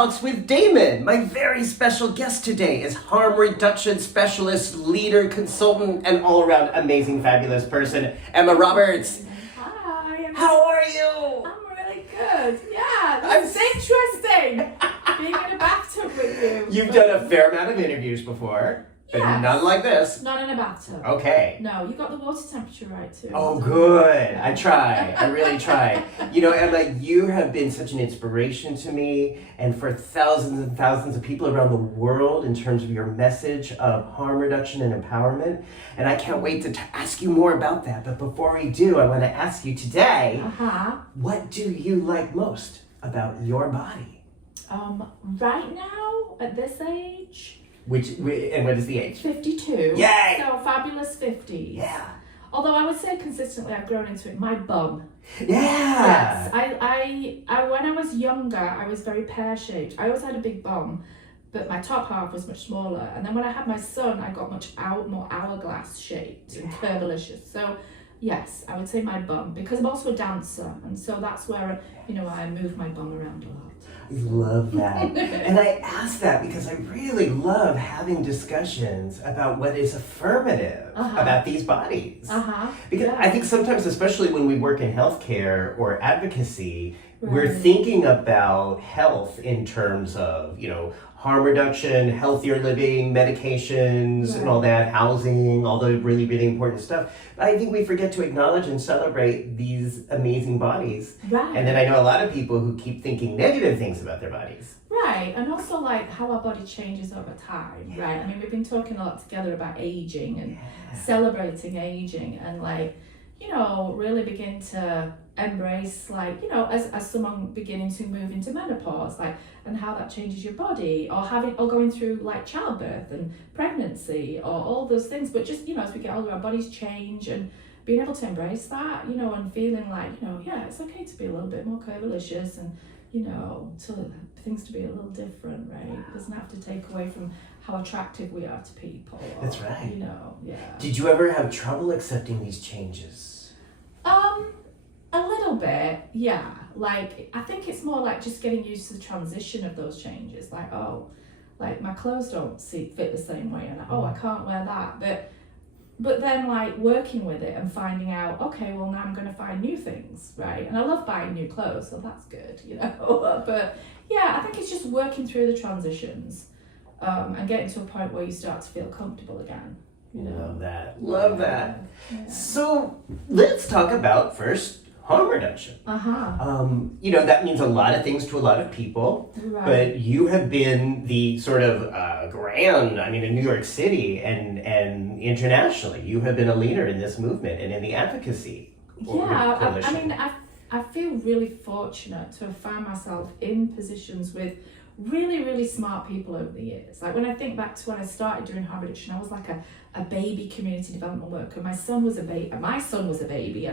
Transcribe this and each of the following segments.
Talks with Damon. My very special guest today is harm reduction specialist, leader, consultant, and all-around amazing, fabulous person, Emma Roberts. Hi. How are you? I'm really good. Yeah, this is interesting. Being in a bathtub with you. You've done a fair amount of interviews before, but Yes. none like this. Not in a bathtub. Okay. No, you got the water temperature right too. Oh, good. I try. I really try. You know, Emma, you have been such an inspiration to me and for thousands and thousands of people around the world in terms of your message of harm reduction and empowerment. And I can't wait to ask you more about that. But before we do, I want to ask you today, what do you like most about your body? Right now, at this age, And what is the age? 52. Yay! So fabulous 50s. Yeah. Although I would say consistently I've grown into it. My bum. Yeah. Yes. I when I was younger, I was very pear-shaped. I always had a big bum, but my top half was much smaller. And then when I had my son, I got much more hourglass shaped and curvilicious. So yes, I would say my bum, because I'm also a dancer, and so that's where I move my bum around a lot. I love that. And I ask that because I really love having discussions about what is affirmative about these bodies. Because I think sometimes, especially when we work in healthcare or advocacy, we're thinking about health in terms of, harm reduction, healthier living, medications, and all that, housing, all the really, really important stuff. But I think we forget to acknowledge and celebrate these amazing bodies. Right. And then I know a lot of people who keep thinking negative things about their bodies. Right, and also like how our body changes over time, right? I mean, we've been talking a lot together about aging and celebrating aging and really begin to embrace as someone beginning to move into menopause, and how that changes your body, or going through childbirth and pregnancy, or all those things. But just as we get older, our bodies change, and being able to embrace that, and feeling it's okay to be a little bit more curvilicious, and to things to be a little different, right? It doesn't have to take away from how attractive we are to people. That's right. Yeah. Did you ever have trouble accepting these changes? A little bit, yeah. I think it's more just getting used to the transition of those changes. My clothes don't fit the same way, and I can't wear that. But then working with it and finding out, okay, well now I'm going to find new things, right? And I love buying new clothes, so that's good, But yeah, I think it's just working through the transitions, and getting to a point where you start to feel comfortable again. Love that. Yeah. So let's talk about first harm reduction. That means a lot of things to a lot of people, but you have been the sort of in New York City and internationally, you have been a leader in this movement and in the advocacy. I feel really fortunate to have found myself in positions with really, really smart people over the years. When I think back to when I started doing harm reduction, I was a baby community development worker. My son was a baby, and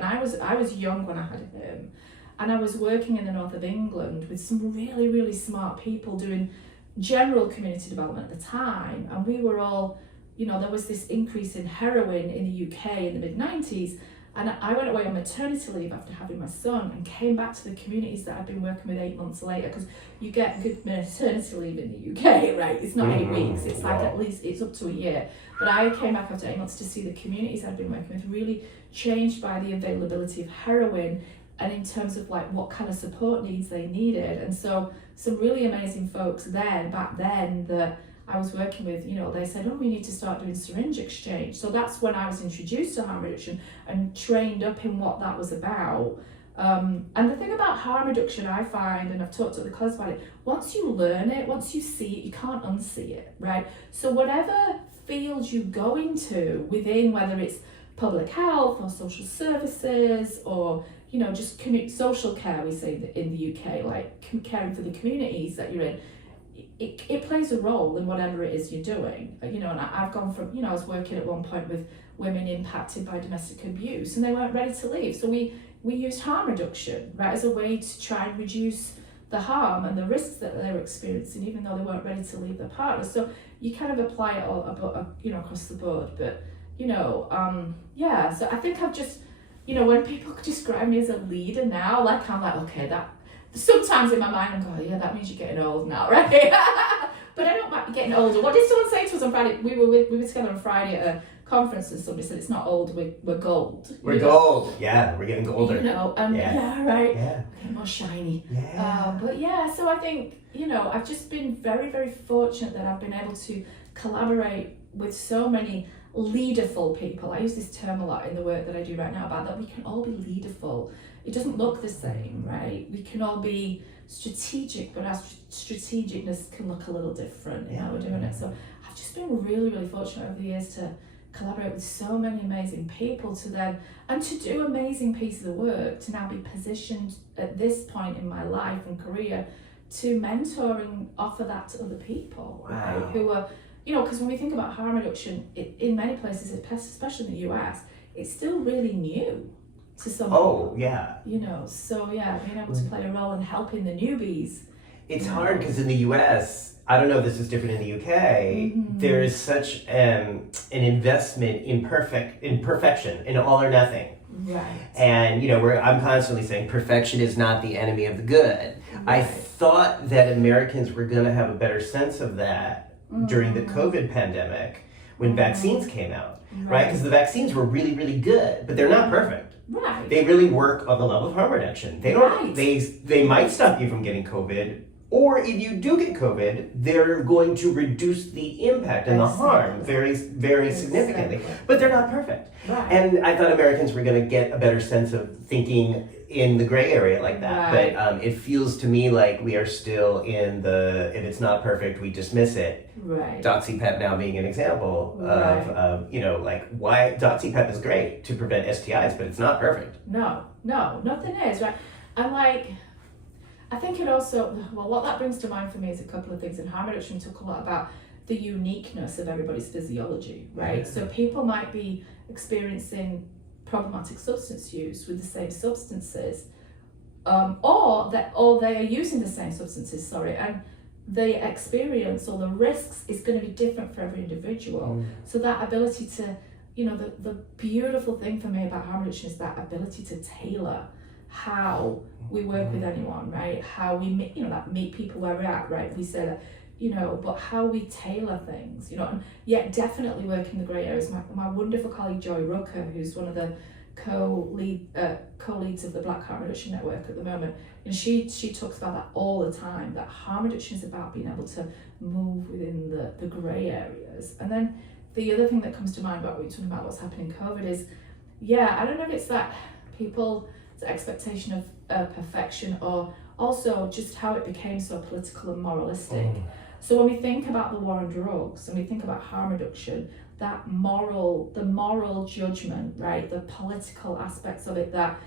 I was young when I had him. And I was working in the north of England with some really, really smart people doing general community development at the time. And we were all, there was this increase in heroin in the UK in the mid-90s. And I went away on maternity leave after having my son and came back to the communities that I'd been working with 8 months later, because you get good maternity leave in the UK, right? It's not 8 weeks, it's at least, it's up to a year. But I came back after 8 months to see the communities I'd been working with really changed by the availability of heroin, and in terms of what kind of support needs they needed. And so some really amazing folks back then that I was working with, they said, we need to start doing syringe exchange. So that's when I was introduced to harm reduction and trained up in what that was about. And the thing about harm reduction, I find, and I've talked to the class about it, once you learn it, once you see it, you can't unsee it, right? So whatever field you go into within, whether it's public health or social services or just social care, we say in the UK, caring for the communities that you're in, it plays a role in whatever it is you're doing. And I've gone from, I was working at one point with women impacted by domestic abuse, and they weren't ready to leave. So we used harm reduction, right, as a way to try and reduce the harm and the risks that they were experiencing, even though they weren't ready to leave their partner. So you kind of apply it all, across the board. But, so I think I've just, when people describe me as a leader now, I'm okay, sometimes in my mind I'm going, yeah, that means you're getting old now, right? But I don't mind getting older. What did someone say to us on Friday? We were together on Friday at a conference, and somebody said it's not old, we're gold. We're gold. Yeah, we're getting older. You know, yeah, right. Yeah. We're getting more shiny. Yeah. But yeah, so I think, you know, I've just been very, very fortunate that I've been able to collaborate with so many leaderful people. I use this term a lot in the work that I do right now about that we can all be leaderful. It doesn't look the same, right? We can all be strategic, but our strategicness can look a little different in how we're doing it. So I've just been really, really fortunate over the years to collaborate with so many amazing people and to do amazing pieces of work, to now be positioned at this point in my life and career to mentor and offer that to other people, right? Who are, you know, because when we think about harm reduction, in many places, especially in the US, it's still really new to some people. Yeah. You know, so yeah, being able to play a role in helping the newbies. It's hard because in the US, I don't know if this is different in the UK, there is such an investment in perfection, in all or nothing. Right. And, you know, I'm constantly saying perfection is not the enemy of the good. Right. I thought that Americans were going to have a better sense of that during the COVID pandemic when vaccines came out, right? Because the vaccines were really, really good, but they're not perfect. Right. They really work on the level of harm reduction. They don't. They might stop you from getting COVID, or if you do get COVID, they're going to reduce the impact and the harm very, very significantly. But they're not perfect. Right. And I thought Americans were going to get a better sense of thinking in the gray area like that. Right. But it feels to me like we are still in the, if it's not perfect, we dismiss it. Right. DoxyPEP now being an example of, you know, like why DoxyPEP is great to prevent STIs, but it's not perfect. No, nothing is, right? And like, I think it also, well, what that brings to mind for me is a couple of things. In harm reduction, we talk a lot about the uniqueness of everybody's physiology, right? So people might be experiencing problematic substance use with the same substances, or they are using the same substances, and the experience or the risks is going to be different for every individual. So that ability to, you know, the beautiful thing for me about harm reduction is that ability to tailor how we work with anyone, right? How we meet, you know, that meet people where we're at, right? We say that, you know, but how we tailor things, you know, and yet definitely work in the grey areas. My wonderful colleague Joy Rucker, who's one of the co-leads of the Black Harm Reduction Network at the moment, and she talks about that all the time, that harm reduction is about being able to move within the grey areas. And then the other thing that comes to mind about what you're talking about, what's happening in COVID is, I don't know if it's that people's expectation of perfection, or also just how it became so political and moralistic. So when we think about the war on drugs and we think about harm reduction, the moral judgment, right, the political aspects of it that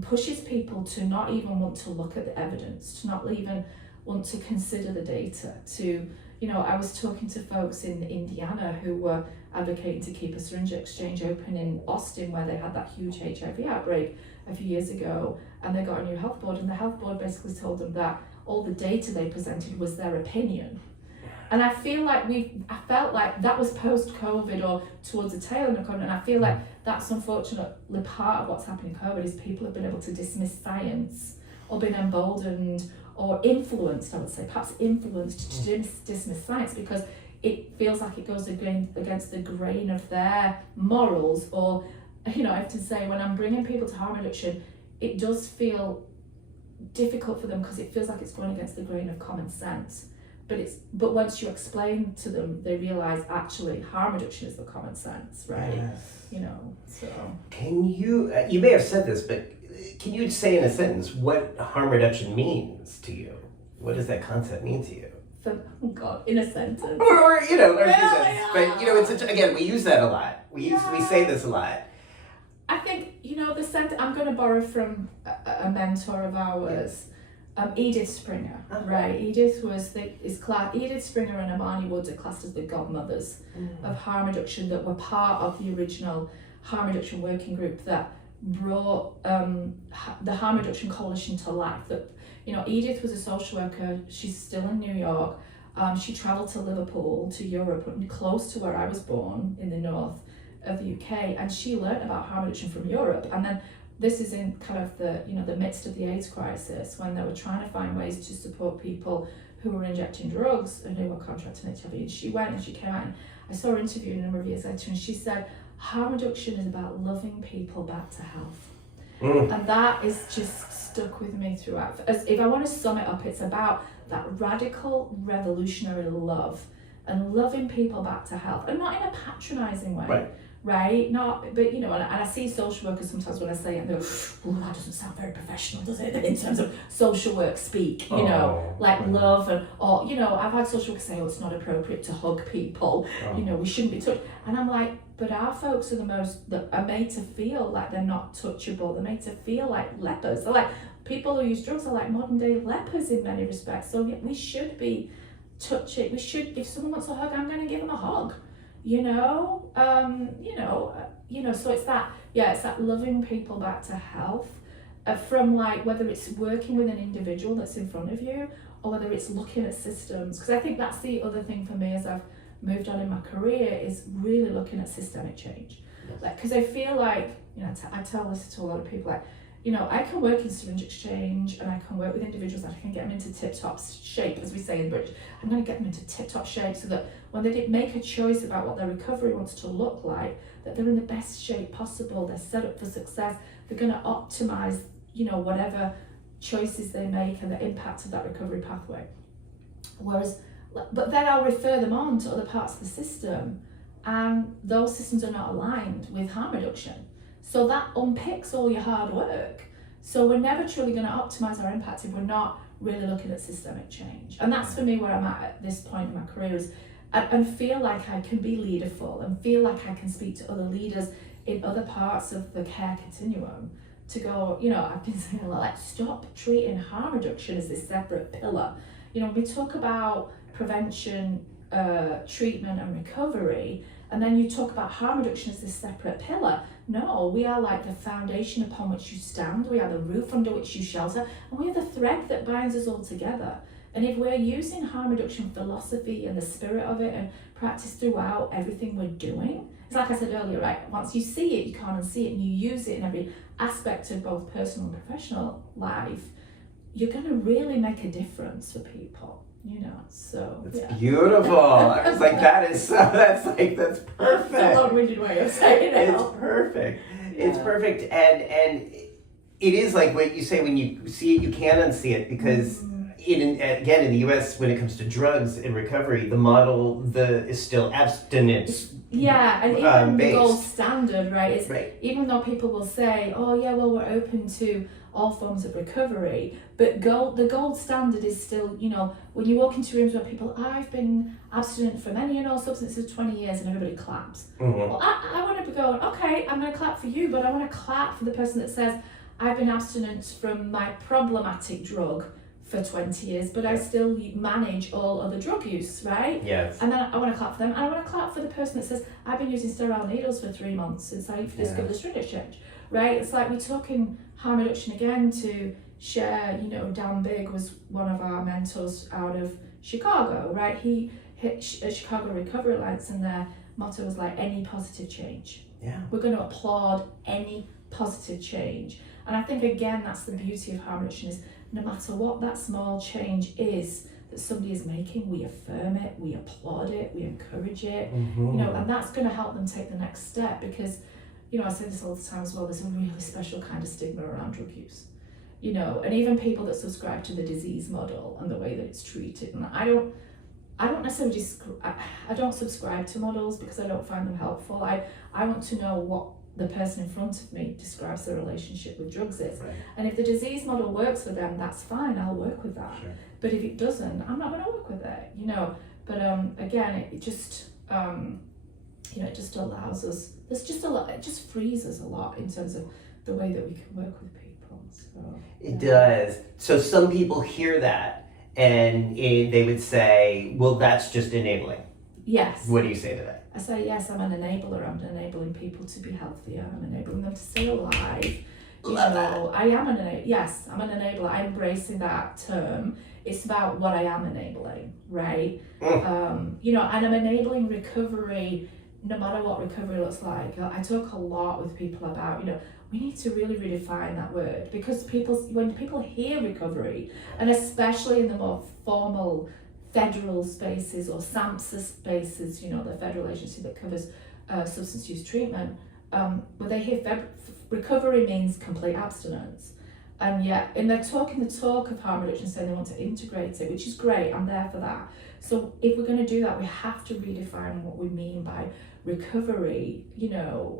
pushes people to not even want to look at the evidence, to not even want to consider the data, to, you know, I was talking to folks in Indiana who were advocating to keep a syringe exchange open in Austin, where they had that huge HIV outbreak a few years ago, and they got a new health board, and the health board basically told them that all the data they presented was their opinion. And I felt like that was post-COVID or towards the tail end of COVID, and I feel like that's unfortunately part of what's happening in COVID is people have been able to dismiss science, or been emboldened or influenced, I would say, perhaps influenced to dismiss science because it feels like it goes against the grain of their morals. Or, you know, I have to say, when I'm bringing people to harm reduction, it does feel difficult for them because it feels like it's going against the grain of common sense. But once you explain to them, they realise actually harm reduction is the common sense, right? Yes. You know, so. Can you may have said this, but can you say in a sentence what harm reduction means to you? What does that concept mean to you? Oh God, in a sentence. Or you know, or really? But you know, it's again, we use that a lot. We say this a lot. I think, you know, I'm going to borrow from a mentor of ours, Edith Springer, right? Edith Springer and Amani Woods are classed as the godmothers of harm reduction, that were part of the original harm reduction working group that brought the harm reduction coalition to life. That, you know, Edith was a social worker. She's still in New York. She travelled to Liverpool, to Europe, close to where I was born in the north of the UK, and she learnt about harm reduction from Europe, and then this is in kind of the midst of the AIDS crisis, when they were trying to find ways to support people who were injecting drugs and who were contracting HIV. And she went and she came out, and I saw her interview a number of years later, and she said, harm reduction is about loving people back to health. And that is just stuck with me throughout. As if I want to sum it up, it's about that radical, revolutionary love and loving people back to health, and not in a patronizing way. Right? Not, but and I see social workers sometimes when I say it, and they go, oh, that doesn't sound very professional, does it? In terms of social work speak, like love, and, or, I've had social workers say, oh, it's not appropriate to hug people, we shouldn't be touched. And I'm like, but our folks are that are made to feel like they're not touchable. They're made to feel like lepers. They're like, people who use drugs are like modern day lepers in many respects. So we should be touching. We should, if someone wants a hug, I'm going to give them a hug. So it's that loving people back to health, from like whether it's working with an individual that's in front of you, or whether it's looking at systems. Because I think that's the other thing for me as I've moved on in my career, is really looking at systemic change. Like, because I feel like, I tell this to a lot of people, like, I can work in syringe exchange, and I can work with individuals, and I can get them into tip-top shape, as we say in British. I'm going to get them into tip-top shape so that when they make a choice about what their recovery wants to look like, that they're in the best shape possible, they're set up for success, they're going to optimize, whatever choices they make and the impact of that recovery pathway. But then I'll refer them on to other parts of the system, and those systems are not aligned with harm reduction. So that unpicks all your hard work. So we're never truly going to optimize our impact if we're not really looking at systemic change. And that's for me where I'm at this point in my career, is and feel like I can be leaderful, and feel like I can speak to other leaders in other parts of the care continuum to go, I've been saying a lot, like, stop treating harm reduction as this separate pillar. When we talk about prevention, treatment and recovery, and then you talk about harm reduction as this separate pillar. No, we are like the foundation upon which you stand, we are the roof under which you shelter, and we are the thread that binds us all together. And if we're using harm reduction philosophy and the spirit of it and practice throughout everything we're doing, it's like I said earlier, right? Once you see it, you can't unsee it, and you use it in every aspect of both personal and professional life, you're going to really make a difference for people. So it's beautiful. I was like, that's perfect. It's a long-winded way of saying it. It's perfect. Yeah. It's perfect, and it is like what you say, when you see it, you can't unsee it, because in the U.S., when it comes to drugs and recovery, the model is still abstinence. Yeah, and even based. The gold standard, right? Even though people will say, oh yeah, well, we're open to all forms of recovery, but the gold standard is still, when you walk into rooms where people, I've been abstinent from any and all substances 20 years, and everybody claps. Well, I want to be going, okay, I'm going to clap for you, but I want to clap for the person that says, I've been abstinent from my problematic drug for 20 years, but I still manage all other drug use, right? Yes. And then I want to clap for them, and I want to clap for the person that says, I've been using sterile needles for 3 months since I discovered the syringe exchange, right? It's like we're talking harm reduction again to share, Dan Big was one of our mentors out of Chicago, right? He hit Chicago Recovery Alliance, and their motto was like, any positive change. Yeah. We're going to applaud any positive change. And I think, again, that's the beauty of harm reduction, is no matter what that small change is that somebody is making, we affirm it, we applaud it, we encourage it, and that's going to help them take the next step, because, I say this all the time as well, there's a really special kind of stigma around drug use, and even people that subscribe to the disease model and the way that it's treated. And I don't necessarily I don't subscribe to models because I don't find them helpful. I want to know what the person in front of me describes their relationship with drugs is. Right. And if the disease model works for them, that's fine, I'll work with that. Sure. But if it doesn't, I'm not going to work with it, But again, it just, it just allows us, there's just a lot, it just frees us a lot in terms of the way that we can work with people. So it does. So some people hear that and they would say, well, that's just enabling. Yes. What do you say to that? I say, yes, I'm an enabler. I'm enabling people to be healthier. I'm enabling them to stay alive. Love that. I am an enabler. Yes, I'm an enabler. I'm embracing that term. It's about what I am enabling, right? And I'm enabling recovery, no matter what recovery looks like. I talk a lot with people about, we need to really redefine that word, because when people hear recovery, and especially in the more formal federal spaces or SAMHSA spaces, the federal agency that covers substance use treatment, when they hear recovery means complete abstinence. And yet, and they're talking the talk of harm reduction, saying they want to integrate it, which is great, I'm there for that. So if we're going to do that, we have to redefine what we mean by recovery,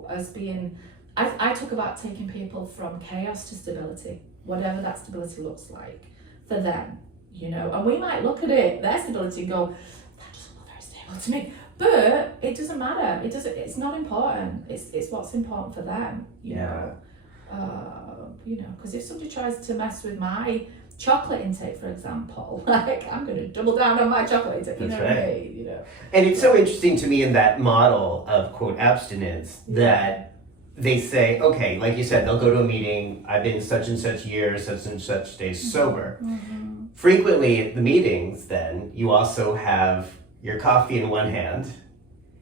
as being, I talk about taking people from chaos to stability, whatever that stability looks like for them, and we might look at their stability and go, that doesn't look very stable to me, but it doesn't matter, it's not important, it's what's important for them, you know, because if somebody tries to mess with my chocolate intake, for example, I'm going to double down on my chocolate intake, That's what I mean? And it's so interesting to me in that model of, quote, abstinence, that they say, okay, like you said, they'll go to a meeting, I've been such and such years, such and such days sober. Mm-hmm. Frequently at the meetings, then, you also have your coffee in one hand,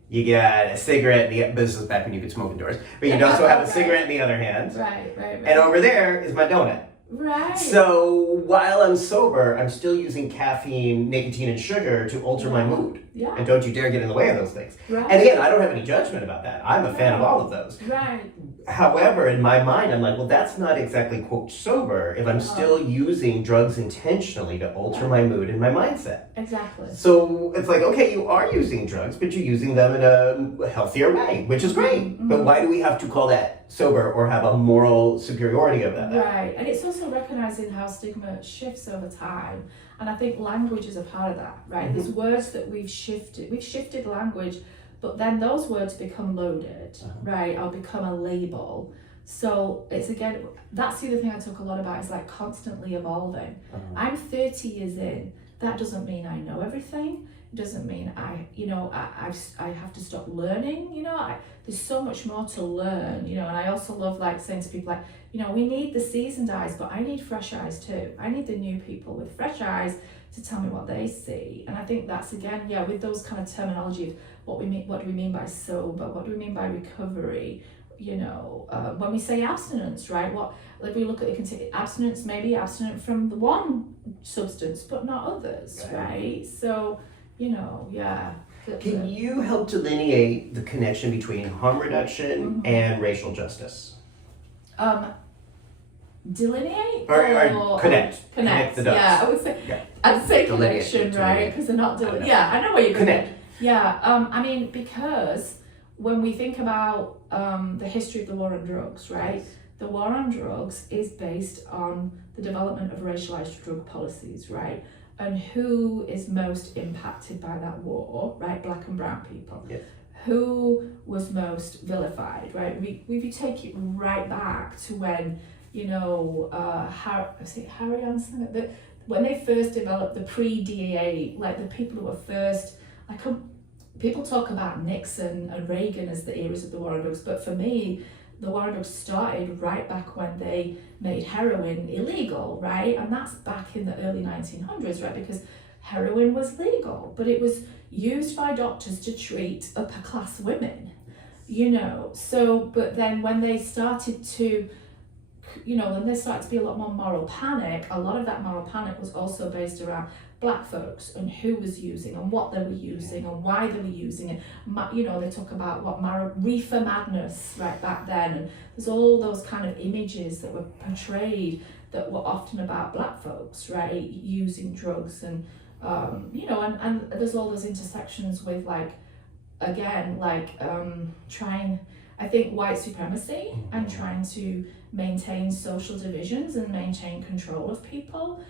you got a cigarette, this was back when you could smoke indoors, but you'd also have a cigarette in the other hand. Right. And over there is my donut. Right. So while I'm sober, I'm still using caffeine, nicotine, and sugar to alter my mood. Yeah. And don't you dare get in the way of those things. Right. And again, I don't have any judgment about that. I'm a fan of all of those. Right. However, in my mind, I'm like, well, that's not exactly, quote, sober if I'm still using drugs intentionally to alter my mood and my mindset. Exactly. So it's like, okay, you are using drugs, but you're using them in a healthier way, which is great. Mm-hmm. But why do we have to call that sober or have a moral superiority of that? Right. And it's also recognizing how stigma shifts over time. And I think language is a part of that, right? Mm-hmm. There's words that we've shifted language, but then those words become loaded, right? Or become a label. So it's, again, that's the other thing I talk a lot about, is like constantly evolving. I'm 30 years in. That doesn't mean I know everything. It doesn't mean I have to stop learning. There's so much more to learn. And I also love saying to people we need the seasoned eyes, but I need fresh eyes too. I need the new people with fresh eyes to tell me what they see. And I think that's, again, with those kind of terminology of what do we mean by sober? What do we mean by recovery? When we say abstinence, right? If we look at abstinence, maybe abstinent from the one substance, but not others, right? So, Can you help delineate the connection between harm reduction and racial justice? Delineate or connect. Connect the dots. Yeah, I'd say connection, right? Because they're not I know where you're connect. Yeah, because when we think about the history of the war on drugs, right? The war on drugs is based on the development of racialized drug policies, right? And who is most impacted by that war, right? Black and brown people. Yes. Who was most vilified, right? We take it right back to when, Harry Anson, when they first developed the pre-DEA, the people who were first, people talk about Nixon and Reagan as the eras of the war on drugs, but for me, the war on drugs started right back when they made heroin illegal, right? And that's back in the early 1900s, right? Because heroin was legal, but it was used by doctors to treat upper class women, So, but then when they started to, when there started to be a lot more moral panic, a lot of that moral panic was also based around Black folks and who was using and what they were using and why they were using it. They talk about reefer madness right back then, and there's all those kind of images that were portrayed that were often about Black folks, right, using drugs, and and there's all those intersections with trying, I think, white supremacy and trying to maintain social divisions and maintain control of people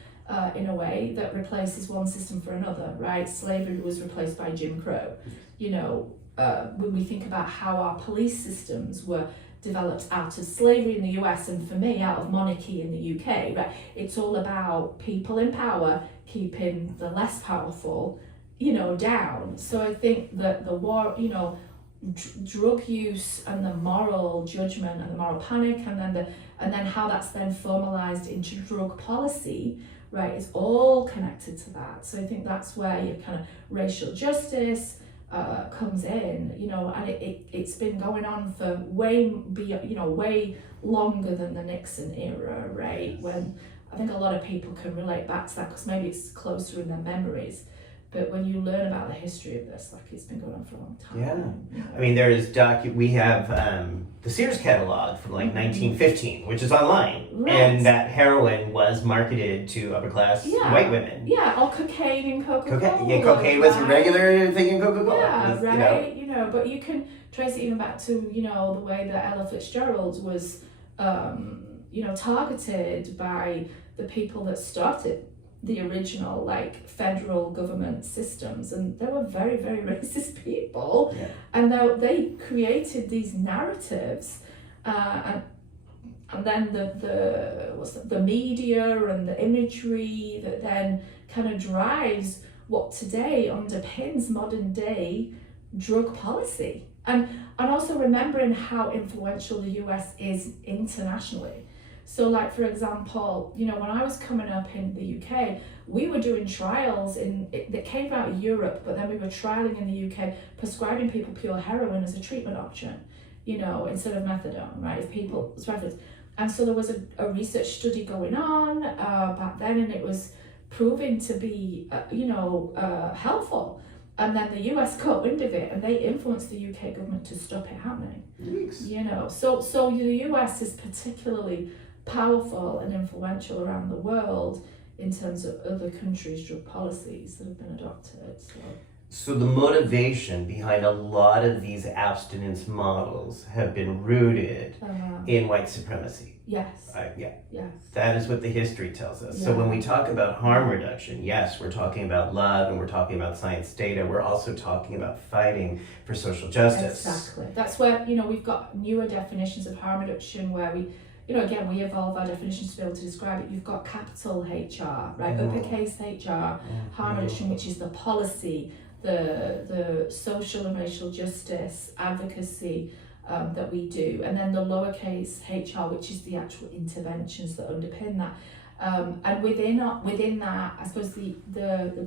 in a way that replaces one system for another, right? Slavery was replaced by Jim Crow. When we think about how our police systems were developed out of slavery in the US, and for me, out of monarchy in the UK, right? It's all about people in power keeping the less powerful, down. So I think that the war, drug use and the moral judgment and the moral panic, and then how that's then formalized into drug policy, right, is all connected to that. So I think that's where your kind of racial justice, comes in, and it's been going on for way longer than the Nixon era, right? Yes. When I think a lot of people can relate back to that because maybe it's closer in their memories. But when you learn about the history of this, like, it's been going on for a long time. Yeah. I mean, there is we have the Sears catalog from like 1915, which is online. Right. And that heroin was marketed to upper class white women. Yeah, or cocaine in Coca-Cola. Yeah, cocaine was a regular thing in Coca-Cola. Yeah, right. But you can trace it even back to, the way that Ella Fitzgerald was, targeted by the people that started the original federal government systems, and they were very, very racist people, and they created these narratives, and then the media and the imagery that then kind of drives what today underpins modern day drug policy, and also remembering how influential the US is internationally. So, for example, when I was coming up in the UK, we were doing trials that came out of Europe, but then we were trialing in the UK, prescribing people pure heroin as a treatment option, instead of methadone, right? If people, and so there was a research study going on back then, and it was proven to be, helpful. And then the US caught wind of it, and they influenced the UK government to stop it happening. Yikes. So the US is particularly powerful and influential around the world in terms of other countries' drug policies that have been adopted. So the motivation behind a lot of these abstinence models have been rooted in white supremacy. Yes. Yes. That is what the history tells us. So when we talk about harm reduction, yes, we're talking about love and we're talking about science data. We're also talking about fighting for social justice. Exactly. That's where, we've got newer definitions of harm reduction where we, again, we evolve our definitions to be able to describe it. You've got capital HR, right? Uppercase HR, harm reduction, which is the policy, the social and racial justice advocacy that we do, and then the lowercase HR, which is the actual interventions that underpin that. And within that, I suppose the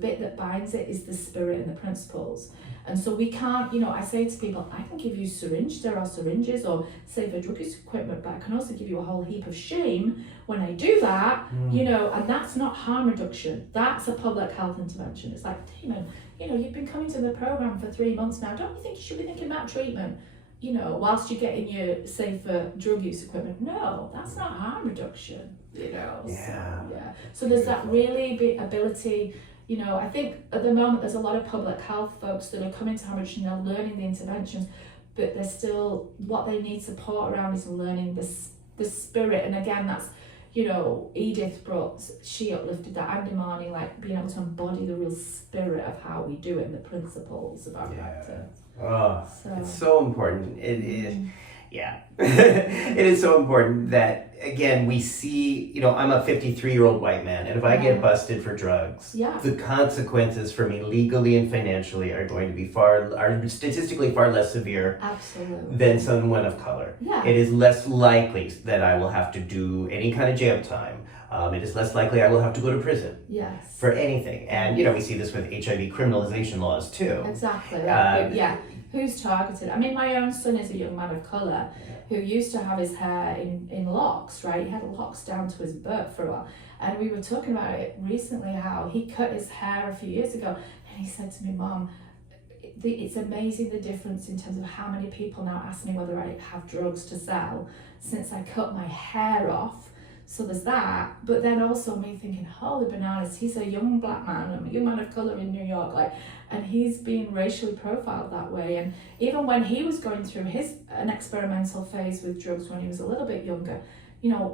bit that binds it is the spirit and the principles. And so we can't, I say to people, I can give you sterile syringes or safer drug use equipment, but I can also give you a whole heap of shame when I do that, and that's not harm reduction. That's a public health intervention. It's like, Damon, you've been coming to the program for 3 months now. Don't you think you should be thinking about treatment? Whilst you're getting your safer drug use equipment. No, that's not harm reduction, So there's that really big ability, I think at the moment there's a lot of public health folks that are coming to harm reduction, they're learning the interventions, but they're still, what they need support around is learning the spirit. And again, that's, Edith she uplifted that, Andy Marnie, being able to embody the real spirit of how we do it and the principles of our practice. Oh, it's so important. It is, it is so important that, again, we see, I'm a 53-year-old white man, and if I get busted for drugs, the consequences for me legally and financially are going to be are statistically far less severe than someone of color. It is less likely that I will have to do any kind of jail time. It is less likely I will have to go to prison for anything. And, we see this with HIV criminalization laws too. Exactly. Who's targeted? I mean, my own son is a young man of colour who used to have his hair in locks, right? He had locks down to his butt for a while. And we were talking about it recently, how he cut his hair a few years ago. And he said to me, Mom, it's amazing the difference in terms of how many people now ask me whether I have drugs to sell since I cut my hair off. So there's that, but then also me thinking, holy bananas, he's a young black man, a young man of colour in New York, and he's being racially profiled that way. And even when he was going through an experimental phase with drugs when he was a little bit younger,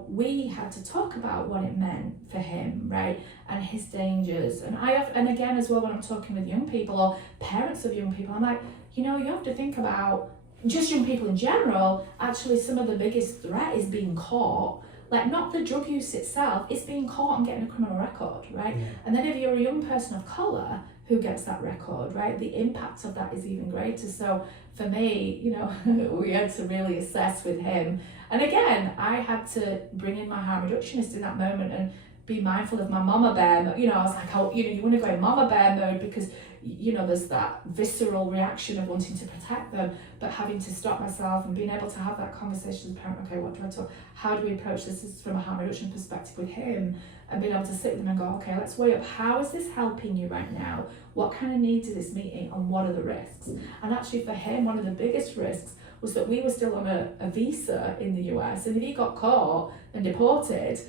we had to talk about what it meant for him, right, and his dangers. And again as well, when I'm talking with young people or parents of young people, I'm like, you have to think about just young people in general. Actually, some of the biggest threat is being caught. Not the drug use itself, it's being caught and getting a criminal record, right? And then if you're a young person of colour who gets that record, right, the impact of that is even greater. So for me, we had to really assess with him. And again, I had to bring in my harm reductionist in that moment and be mindful of my mama bear mode. I was like, oh, you want to go in mama bear mode because, there's that visceral reaction of wanting to protect them, but having to stop myself and being able to have that conversation with the parent. Okay, what do I talk? How do we approach this from a harm reduction perspective with him? And being able to sit with them and go, okay, let's weigh up, how is this helping you right now? What kind of needs is this meeting, and what are the risks? And actually for him, one of the biggest risks was that we were still on a visa in the US, and if he got caught and deported,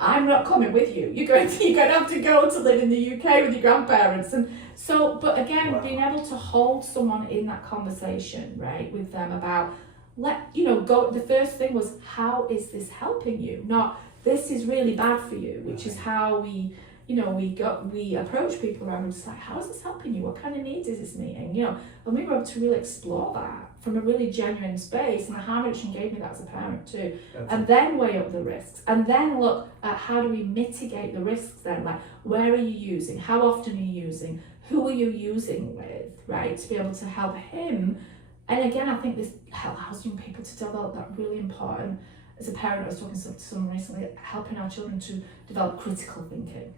I'm not coming with you. You're going to have to go to live in the UK with your grandparents. And so, but again, being able to hold someone in that conversation, right, with them about, go, the first thing was, how is this helping you? Not, this is really bad for you, which is how we approach people around and just like, how is this helping you? What kind of needs is this meeting? And we were able to really explore that from a really genuine space, and the harm reduction gave me that as a parent too. And then weigh up the risks, and then look at how do we mitigate the risks then, like where are you using, how often are you using, who are you using with, right, to be able to help him. And again, I think this allows young people to develop that really important, as a parent I was talking to someone recently, helping our children to develop critical thinking,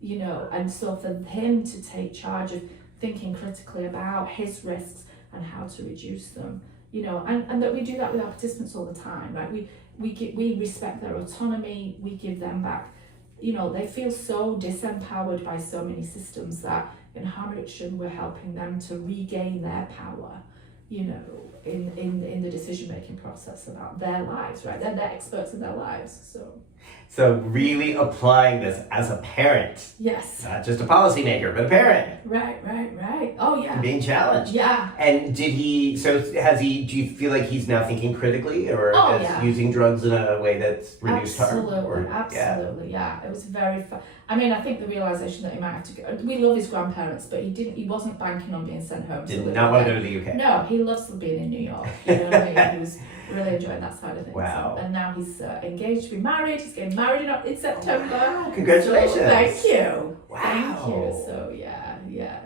and so for him to take charge of thinking critically about his risks and how to reduce them, and that we do that with our participants all the time, right? We respect their autonomy, we give them back, they feel so disempowered by so many systems that in harm reduction we're helping them to regain their power, in the decision-making process about their lives, right? They're experts in their lives, So really applying this as a parent. Yes. Not just a policymaker, but a parent. Right. Oh, yeah. And being challenged. Yeah. And do you feel like he's now thinking critically, or using drugs in a way that's reduced harm? Absolutely, yeah. It was very fun. I think the realization that he might have to go, we love his grandparents, but he wasn't banking on being sent home. Did not want to go to the UK. No, he loves being in New York. He was really enjoying that side of things. Wow. And now he's engaged to be married. He's getting married in September. Wow, congratulations. So, thank you. Wow. Thank you. So, yeah.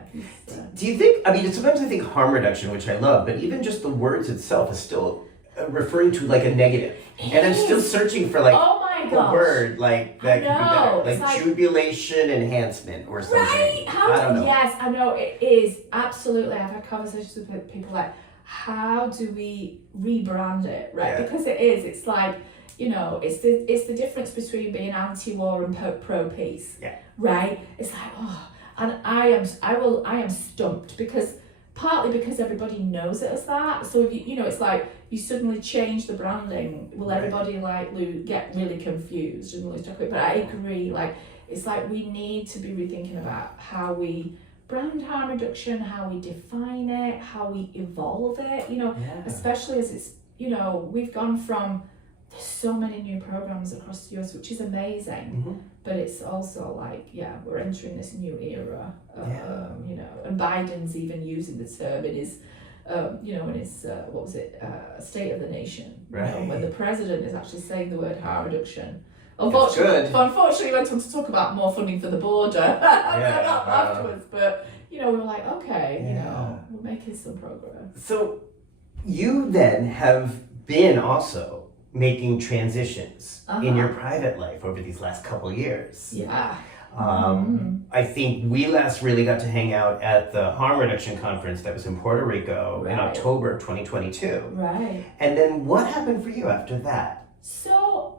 Do you think, sometimes I think harm reduction, which I love, but even just the words itself is still referring to like a negative. And I'm still searching for like a word like that could be better. Like jubilation enhancement or something. Right? I don't know. Yes, I know it is. Absolutely. I've had conversations with people like, how do we rebrand it, right? Yeah. Because it's like, it's the difference between being anti-war and pro-peace, right? It's like, and I am stumped partly because everybody knows it as that. So if it's like you suddenly change the branding, will everybody get really confused and lose track of it? But I agree, it's like we need to be rethinking about how we brand harm reduction, how we define it, how we evolve it, especially as it's, we've gone from, there's so many new programs across the US, which is amazing, but it's also we're entering this new era, and Biden's even using the term in his, in his, State of the Nation, right. When the president is actually saying the word harm reduction. Unfortunately, he went on to talk about more funding for the border afterwards, but we were like, okay, we're making some progress. So you then have been also making transitions in your private life over these last couple years. Yeah. I think we last really got to hang out at the harm reduction conference that was in Puerto Rico in October of 2022. Right. And then what happened for you after that? So,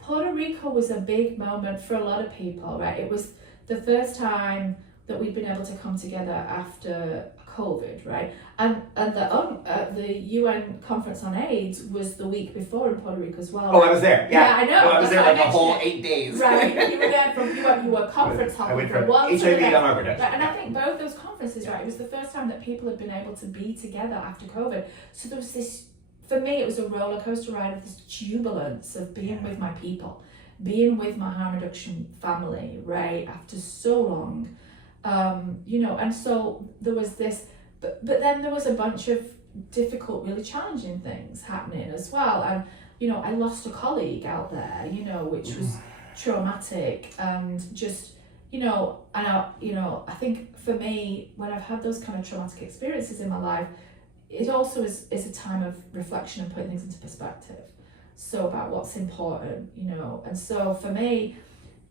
Puerto Rico was a big moment for a lot of people, right? It was the first time that we'd been able to come together after COVID, right? And the UN conference on AIDS was the week before in Puerto Rico as well. Oh, I was there. Yeah, I know. I was there a whole 8 days. Right, you were there you were conference hopping. I went from HIV to harm reduction. And I think both those conferences, right, it was the first time that people had been able to be together after COVID. So there was this, for me, it was a roller coaster ride of this jubilance of being with my people, being with my harm reduction family, right, after so long. And so there was this, but then there was a bunch of difficult, really challenging things happening as well. And, I lost a colleague out there, which was traumatic and just, I think for me, when I've had those kind of traumatic experiences in my life, it also is a time of reflection and putting things into perspective. So about what's important, and so for me,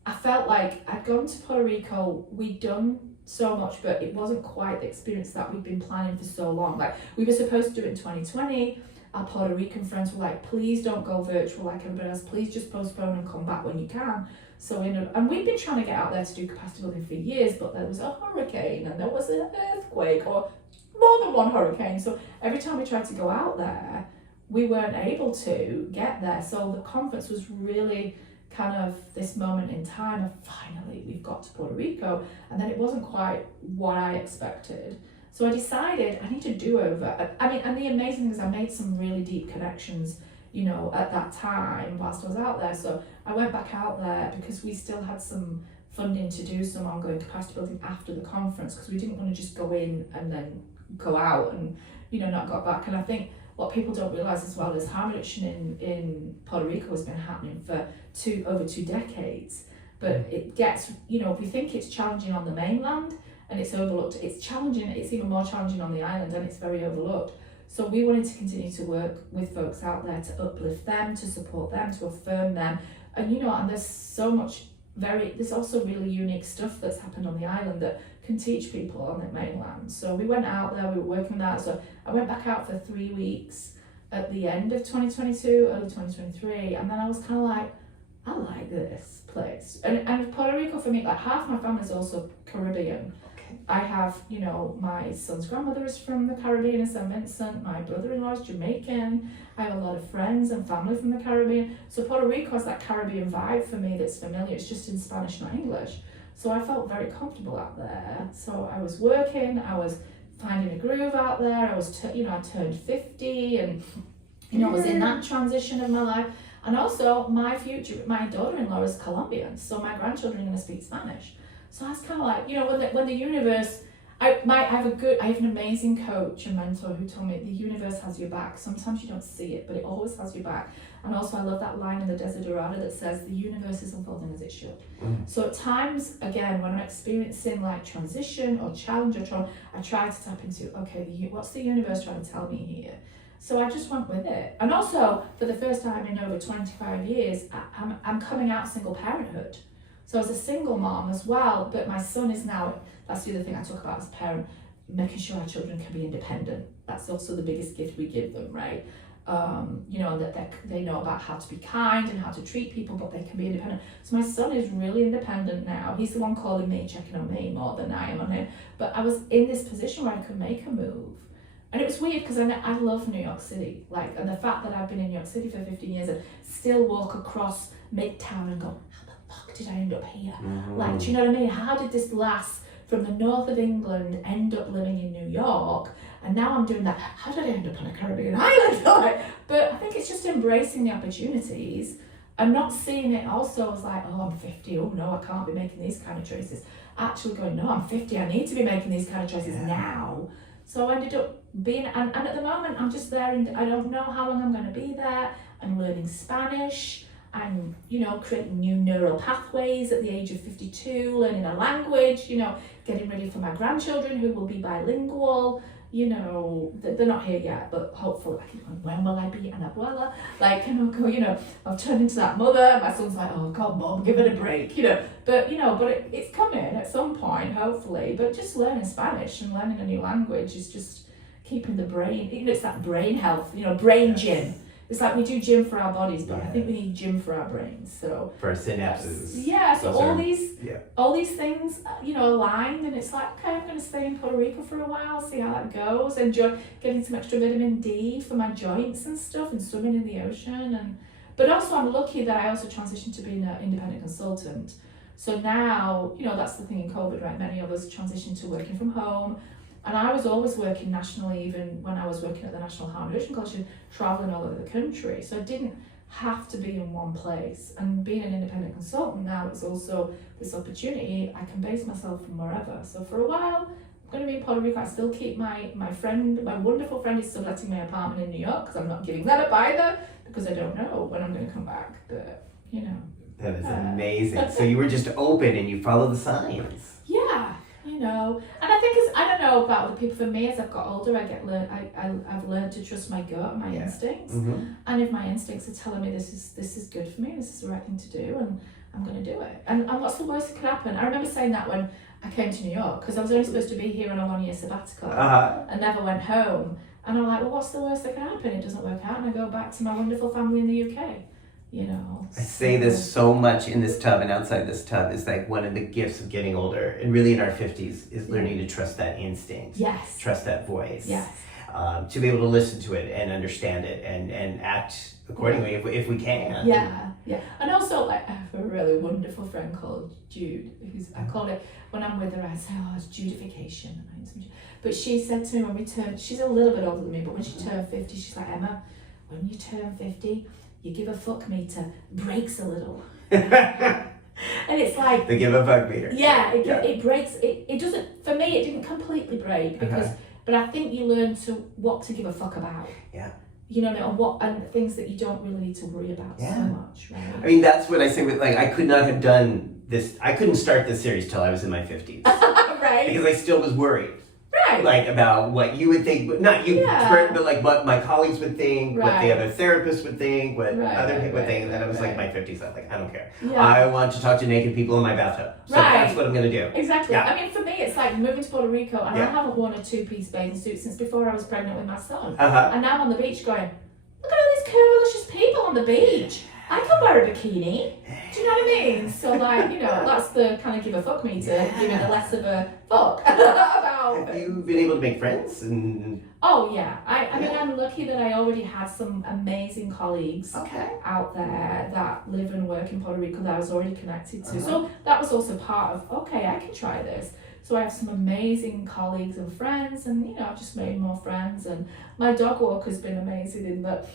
I felt like I'd gone to Puerto Rico, we'd done so much, but it wasn't quite the experience that we'd been planning for so long. Like, we were supposed to do it in 2020. Our Puerto Rican friends were like, please don't go virtual like everybody else, please just postpone and come back when you can. So and we'd been trying to get out there to do capacity building for years, but there was a hurricane and there was an earthquake or more than one hurricane. So every time we tried to go out there, we weren't able to get there. So the conference was really kind of this moment in time of finally we've got to Puerto Rico, and then it wasn't quite what I expected. So I decided I need to do over. I mean, and the amazing thing is I made some really deep connections, you know, at that time whilst I was out there. So I went back out there because we still had some funding to do some ongoing capacity building after the conference, because we didn't want to just go in and then go out and, you know, not go back. And I think what people don't realise as well is harm reduction in Puerto Rico has been happening for over 2 decades. But it gets, you know, we think it's challenging on the mainland and it's overlooked. It's challenging, it's even more challenging on the island, and it's very overlooked. So we wanted to continue to work with folks out there to uplift them, to support them, to affirm them. And you know, and there's so much there's also really unique stuff that's happened on the island that can teach people on the mainland. So we went out there, we were working on that. So I went back out for 3 weeks at the end of 2022, early 2023, and then I was kind of like, I like this place. And Puerto Rico for me, like half my family is also Caribbean. Okay. I have, you know, my son's grandmother is from the Caribbean in St. Vincent, my brother-in-law is Jamaican, I have a lot of friends and family from the Caribbean. So Puerto Rico has that Caribbean vibe for me that's familiar, it's just in Spanish, not English. So I felt very comfortable out there. So I was working, I was finding a groove out there, I was, you know, I turned 50 and, you know, I was in that transition of my life. And also my daughter-in-law is Colombian, so my grandchildren are going to speak Spanish. So I was kind of like, you know, when the universe, I have an amazing coach and mentor who told me the universe has your back. Sometimes you don't see it, but it always has your back. And also I love that line in the Desiderata that says the universe is unfolding as it should. So at times, again, when I'm experiencing like transition or challenge or trauma, I try to tap into, okay, what's the universe trying to tell me here? So I just went with it. And also, for the first time in over 25 years, I'm coming out single parenthood. So as a single mom as well, but my son is now, that's the other thing I talk about as a parent, making sure our children can be independent. That's also the biggest gift we give them, right? You know, that they know about how to be kind and how to treat people, but they can be independent. So my son is really independent now. He's the one calling me, checking on me more than I am on him. But I was in this position where I could make a move. And it was weird because I love New York City, like, and the fact that I've been in New York City for 15 years and still walk across Midtown and go, how the fuck did I end up here? Like, do you know what I mean? How did this lass from the north of England end up living in New York? And now I'm doing that. How did I end up on a Caribbean island? But I think it's just embracing the opportunities and not seeing it also as like, oh, I'm 50. Oh no, I can't be making these kind of choices. Actually going, no, I'm 50. I need to be making these kind of choices now. So I ended up being, and at the moment I'm just there and I don't know how long I'm going to be there. I'm learning Spanish. I'm, you know, creating new neural pathways at the age of 52, learning a language, you know, getting ready for my grandchildren who will be bilingual. You know, they're not here yet, but hopefully, when will I be an abuela? Like, you know, I've turned into that mother. My son's like, oh God, Mom, give it a break, you know. But, you know, it's coming at some point, hopefully. But just learning Spanish and learning a new language is just keeping the brain, you know, it's that brain health, you know, brain gym. It's like we do gym for our bodies, but I think we need gym for our brains. So for our synapses. Yeah, so all these things, you know, aligned, and it's like, okay, I'm going to stay in Puerto Rico for a while, see how that goes, enjoy getting some extra vitamin D for my joints and stuff, and swimming in the ocean. But also I'm lucky that I also transitioned to being an independent consultant. So now, you know, that's the thing in COVID, right? Many of us transitioned to working from home. And I was always working nationally, even when I was working at the National Harm Reduction Coalition, traveling all over the country. So I didn't have to be in one place. And being an independent consultant now, it's also this opportunity. I can base myself from wherever. So for a while, I'm going to be in Puerto Rico. I still keep my wonderful friend is subletting my apartment in New York because I'm not giving that up either because I don't know when I'm going to come back. But, you know. That is amazing. So you were just open and you followed the signs. Yeah. You know, and I think I don't know about other people. For me, as I've got older, I've learned to trust my gut and my instincts. And if my instincts are telling me this is good for me, this is the right thing to do, and I'm going to do it. And what's the worst that could happen? I remember saying that when I came to New York, because I was only supposed to be here on a 1-year sabbatical and never went home. And I'm like, well, what's the worst that could happen? It doesn't work out and I go back to my wonderful family in the UK, you know. I say this so much in this tub and outside this tub is like one of the gifts of getting older and really in our 50s is learning to trust that instinct. Yes. Trust that voice. Yes. To be able to listen to it and understand it and act accordingly if we can. Yeah, yeah. And also, like, I have a really wonderful friend called Jude, who's, I call it, when I'm with her, I say, oh, it's Judification. But she said to me when we turned, she's a little bit older than me, but when she turned 50, she's like, Emma, when you turn 50, you give a fuck meter breaks a little. And it's like... The give a fuck meter. Yeah, it breaks. It doesn't, for me, it didn't completely break because... But I think you learn what to give a fuck about. Yeah. You know, and things that you don't really need to worry about so much, right? I mean, that's what I say with, like, I could not have done this. I couldn't start this series till I was in my 50s. Right. Because I still was worried. Right. Like, about what you would think, not you, but like what my colleagues would think, what the other therapists would think, what other people would think. And then I was like, my 50s, I'm like, I don't care. Yeah. I want to talk to naked people in my bathtub. So that's what I'm going to do. Exactly. Yeah. I mean, for me, it's like moving to Puerto Rico, and I haven't worn a 2-piece bathing suit since before I was pregnant with my son. And now I'm on the beach going, look at all these coolicious people on the beach. I can wear a bikini. Do you know what I mean? So, like, you know, that's the kind of give a fuck me to give it a less of a fuck about. Have you been able to make friends? Oh, yeah. I mean, I'm lucky that I already had some amazing colleagues out there that live and work in Puerto Rico that I was already connected to. So that was also part of, okay, I can try this. So I have some amazing colleagues and friends, and, you know, I've just made more friends. And my dog walker's been amazing in that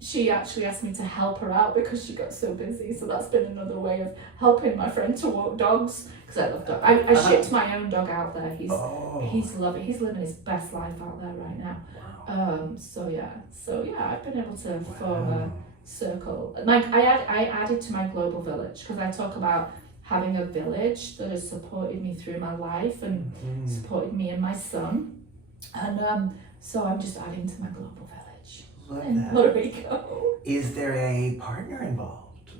she actually asked me to help her out because she got so busy. So that's been another way of helping my friend to walk dogs, because I love dogs. I shipped my own dog out there. He's loving. He's living his best life out there right now. Wow. So yeah, I've been able to form a circle. Like I added to my global village, because I talk about having a village that has supported me through my life and supported me and my son. And so I'm just adding to my global village. Love in that. Puerto Rico. Is there a partner involved?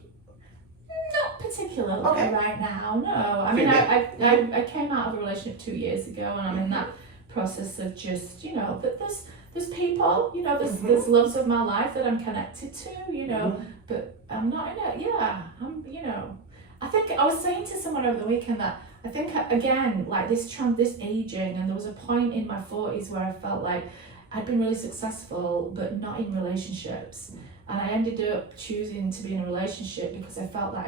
Not particularly right now, no. I mean, I came out of a relationship 2 years ago, and I'm in that process of just, you know, that there's people, you know, there's loves of my life that I'm connected to, you know, but I'm not in it. Yeah, you know. I think I was saying to someone over the weekend that I think, again, like this aging, and there was a point in my 40s where I felt like I'd been really successful, but not in relationships. And I ended up choosing to be in a relationship because I felt that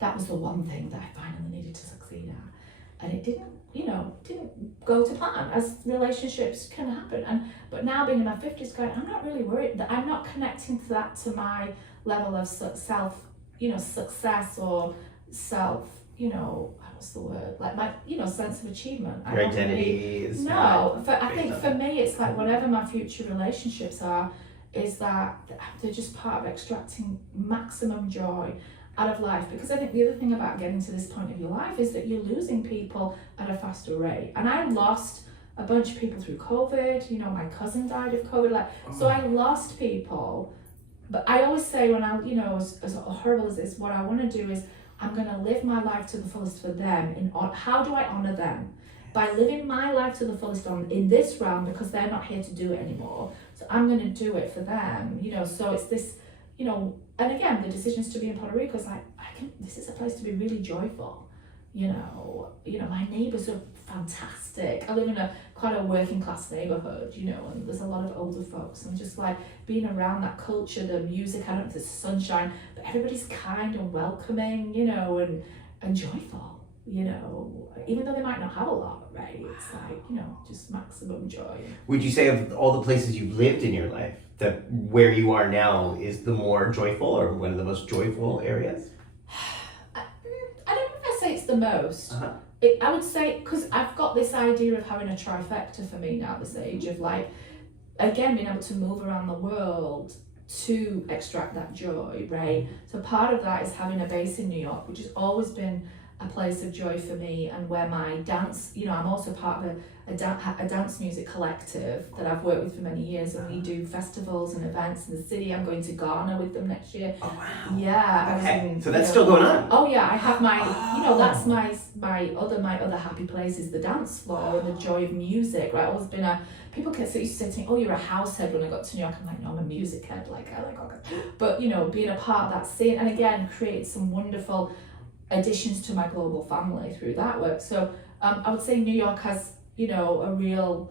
that was the one thing that I finally needed to succeed at. And it didn't go to plan, as relationships can happen. But now being in my 50s, I'm not really worried that I'm not connecting to my level of self, you know, success or self, you know, what's the word? Like my, you know, sense of achievement. Your identity is no. I think for me, it's like whatever my future relationships are, is that they're just part of extracting maximum joy out of life. Because I think the other thing about getting to this point of your life is that you're losing people at a faster rate. And I lost a bunch of people through COVID. You know, my cousin died of COVID. So I lost people. But I always say, when I, you know, as horrible as this, what I want to do is I'm going to live my life to the fullest for them. And how do I honor them? By living my life to the fullest in this realm, because they're not here to do it anymore. So I'm going to do it for them, you know. So it's this, you know, and again, the decisions to be in Puerto Rico is like, this is a place to be really joyful. You know, my neighbours are fantastic. I live in quite a working class neighbourhood, you know, and there's a lot of older folks, and just like being around that culture, the music, I don't know if there's sunshine, but everybody's kind and welcoming, you know, and joyful, you know, even though they might not have a lot, right? It's like, you know, just maximum joy. Would you say of all the places you've lived in your life, that where you are now is the more joyful, or one of the most joyful areas? It's the most. I would say, because I've got this idea of having a trifecta for me now at this age, of like, again, being able to move around the world to extract that joy, right? So part of that is having a base in New York, which has always been a place of joy for me, and where my dance, I'm also part of a dance music collective that I've worked with for many years, and we do festivals and events in the city. I'm going to Ghana with them next year. Oh wow. Yeah. Okay. So that's still going on. Oh yeah, I have my, that's my other happy place is the dance floor and the joy of music, right? I've always been people used to say to me, oh, you're a house head when I got to New York. I'm like, no, I'm a music head, I like all that. But, being a part of that scene, and again, create some wonderful additions to my global family through that work. So I would say New York has, a real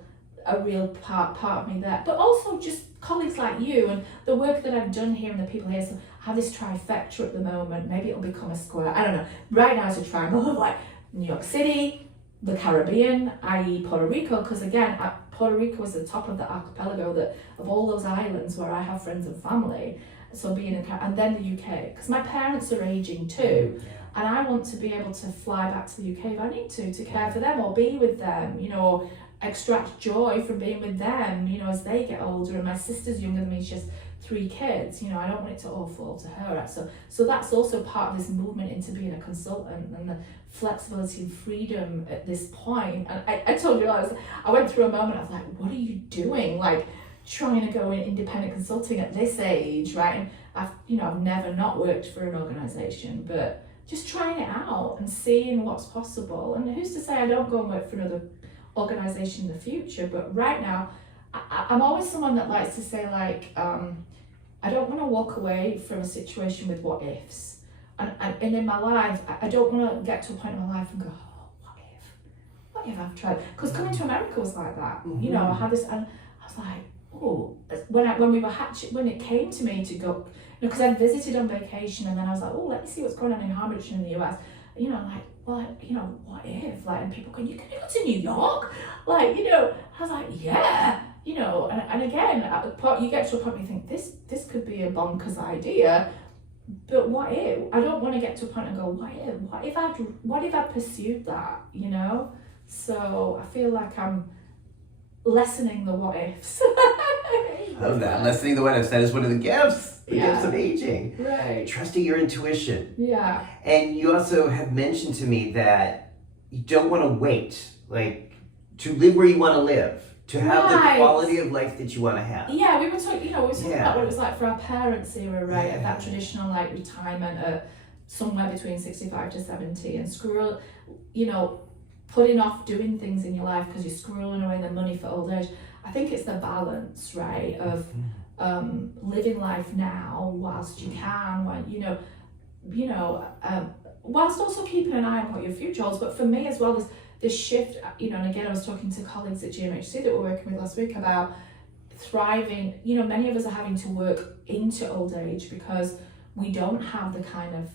part of me there, but also just colleagues like you and the work that I've done here and the people here. So I have this trifecta at the moment. Maybe it'll become a square. I don't know. Right now it's a triangle of like New York City, the Caribbean, i.e. Puerto Rico, because again, Puerto Rico is the top of the archipelago of all those islands where I have friends and family. So and then the UK, because my parents are aging too. And I want to be able to fly back to the UK if I need to care for them or be with them, or extract joy from being with them, as they get older. And my sister's younger than me, she has 3 kids, I don't want it to all fall to her. So that's also part of this movement into being a consultant and the flexibility and freedom at this point. And I told you, I went through a moment, I was like, what are you doing? Like trying to go in independent consulting at this age, right? And I've never not worked for an organization, but just trying it out and seeing what's possible. And who's to say I don't go and work for another organization in the future? But right now, I'm always someone that likes to say, like, I don't want to walk away from a situation with what ifs. And in my life, I don't want to get to a point in my life and go, oh, what if I've tried? Because coming to America was like that. Mm-hmm. I had this, and I was like, oh, when it came to me to go, because I visited on vacation, and then I was like, oh, let me see what's going on in Harvard in the US. Like, well, what if? Like, and people go, you can go to New York? Like, I was like, yeah, and again, you get to a point where you think, this could be a bonkers idea, but what if? I don't want to get to a point and go, what if I pursued that, So I feel like I'm lessening the what ifs. Love that. Lessening the what ifs. That is one of the gifts. The Yeah. gifts of aging. Right. Trusting your intuition. Yeah. And you also have mentioned to me that you don't want to wait, like, to live where you want to live, to have the Right. quality of life that you want to have. Yeah, we were talking, about Yeah. what it was like for our parents' era, right? Yeah. At that traditional like retirement at somewhere between 65 to 70, and putting off doing things in your life because you're squirreling away the money for old age. I think it's the balance, right, of living life now whilst you can, whilst also keeping an eye on what your future holds. But for me as well, this shift, and again, I was talking to colleagues at GMHC that we're working with last week about thriving. Many of us are having to work into old age because we don't have the kind of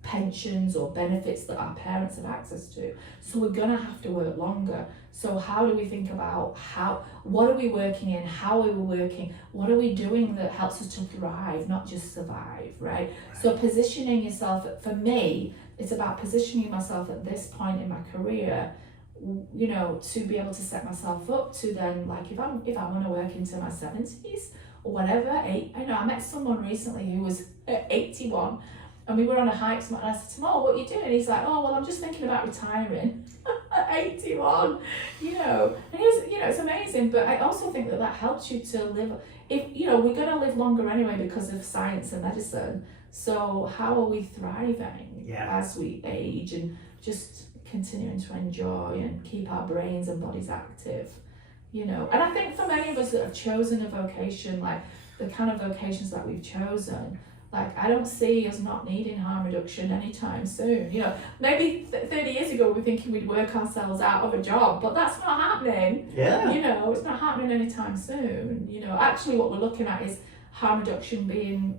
pensions or benefits that our parents have access to. So we're gonna have to work longer. So how do we think about what are we working in, how are we working, what are we doing that helps us to thrive, not just survive, right? So positioning yourself, for me, it's about positioning myself at this point in my career, to be able to set myself up to then, like, if I want to work into my 70s or whatever, I met someone recently who was 81, and we were on a hike, and I said to him, oh, what are you doing? And he's like, oh, well, I'm just thinking about retiring at 81, and he was, it's amazing. But I also think that helps you to live, we're going to live longer anyway because of science and medicine. So how are we thriving as we age and just continuing to enjoy and keep our brains and bodies active, And I think for many of us that have chosen a vocation, like the kind of vocations that we've chosen, like, I don't see us not needing harm reduction anytime soon. Maybe 30 years ago we were thinking we'd work ourselves out of a job, but that's not happening. Yeah. It's not happening anytime soon. Actually what we're looking at is harm reduction being,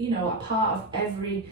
a part of every,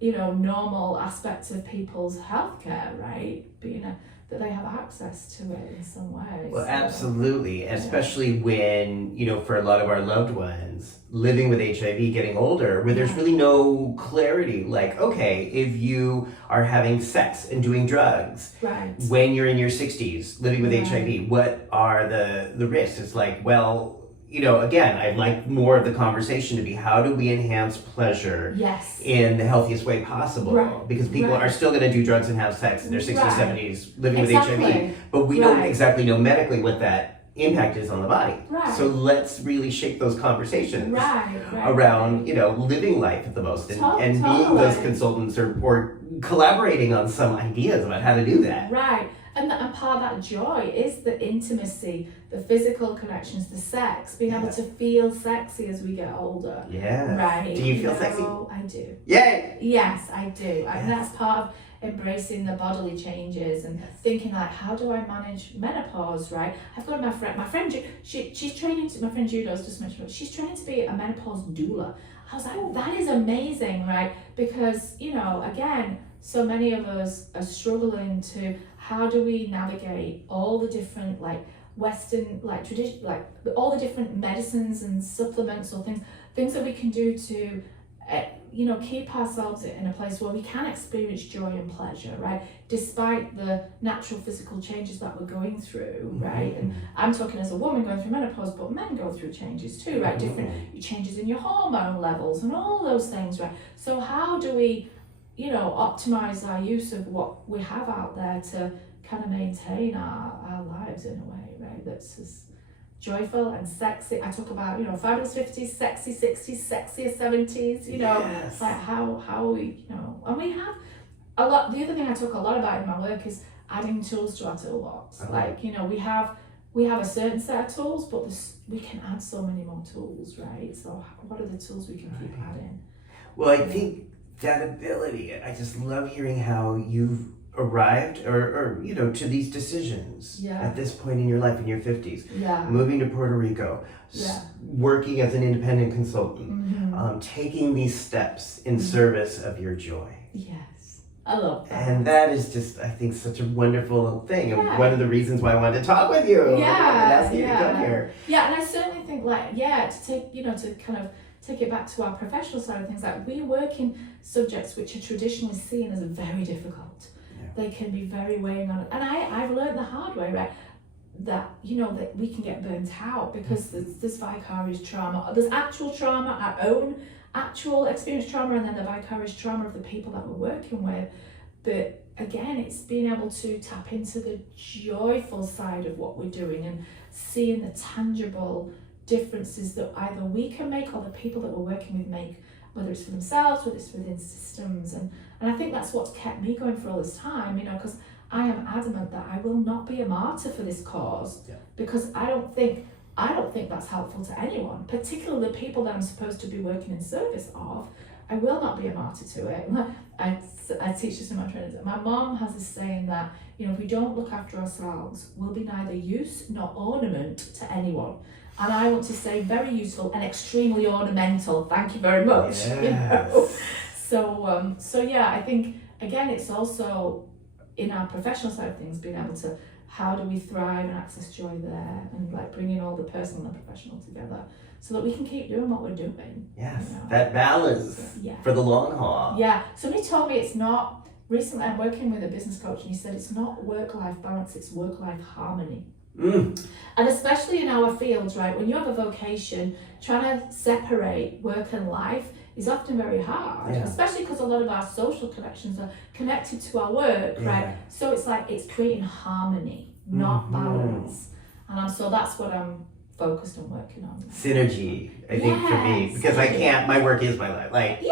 normal aspect of people's healthcare, right? Being that they have access to it in some way. Well, absolutely. Especially when, for a lot of our loved ones living with HIV, getting older, where there's really no clarity. Like, okay, if you are having sex and doing drugs, right, when you're in your 60s living with HIV, what are the risks? It's like, well, again, I'd like more of the conversation to be how do we enhance pleasure Yes. in the healthiest way possible? Right. Because people are still going to do drugs and have sex in their 60s, Right. 70s, living Exactly. with HIV, but we don't exactly know medically what that impact is on the body. Right. So let's really shape those conversations Right. around, living life at the most and being those consultants or collaborating on some ideas about how to do that. Right. And part of that joy is the intimacy, the physical connections, the sex, being able to feel sexy as we get older. Yeah. Right. Do you feel sexy? I do. Yay! Yes, I do. And that's part of embracing the bodily changes and thinking like, how do I manage menopause, right? I've got my friend, she's training to, my friend Judo's just mentioned, she's training to be a menopause doula. I was like, oh, that is amazing, right? Because, again, so many of us are struggling to, how do we navigate all the different Western, tradition, all the different medicines and supplements or things that we can do to, keep ourselves in a place where we can experience joy and pleasure, right? Despite the natural physical changes that we're going through, right? And I'm talking as a woman going through menopause, but men go through changes too, right? Different changes in your hormone levels and all those things, right? So how do we, optimize our use of what we have out there to kind of maintain our lives in a way, right? That's as joyful and sexy. I talk about, fabulous 50s, sexy 60s, sexier 70s, how we, and we have a lot. The other thing I talk a lot about in my work is adding tools to our toolbox. We have a certain set of tools, but we can add so many more tools, right? So what are the tools we can keep adding? Well, I think that ability, I just love hearing how you've arrived or to these decisions at this point in your life in your 50s, moving to Puerto Rico, working as an independent consultant, taking these steps in service of your joy. Yes, I love that. And that is just, I think, such a wonderful thing, and one of the reasons why I wanted to talk with you and ask you to come here. Yeah, and I certainly think to take, to kind of take it back to our professional side of things, we work in subjects which are traditionally seen as very difficult. They can be very weighing on it. And I've learned the hard way, right? That, that we can get burnt out because there's vicarious trauma. There's actual trauma, our own actual experience trauma, and then the vicarious trauma of the people that we're working with. But again, it's being able to tap into the joyful side of what we're doing and seeing the tangible differences that either we can make or the people that we're working with make, whether it's for themselves, whether it's within systems. And I think that's what's kept me going for all this time, because I am adamant that I will not be a martyr for this cause, because I don't think that's helpful to anyone, particularly the people that I'm supposed to be working in service of. I will not be a martyr to it. I teach this in my trainings. My mom has this saying that, if we don't look after ourselves, we'll be neither use nor ornament to anyone. And I want to say very useful and extremely ornamental. Thank you very much. Yes. So I think, again, it's also in our professional side of things, being able to, how do we thrive and access joy there, and bringing all the personal and professional together so that we can keep doing what we're doing. Yes, that balance for the long haul. Yeah, somebody told me it's not, recently I'm working with a business coach, and he said it's not work-life balance, it's work-life harmony. And especially in our fields, right, when you have a vocation, trying to separate work and life is often very hard, especially because a lot of our social connections are connected to our work, right? So it's creating harmony, not balance. And so that's what I'm focused on working on. Synergy, I think, for me, because I can't, my work is my life.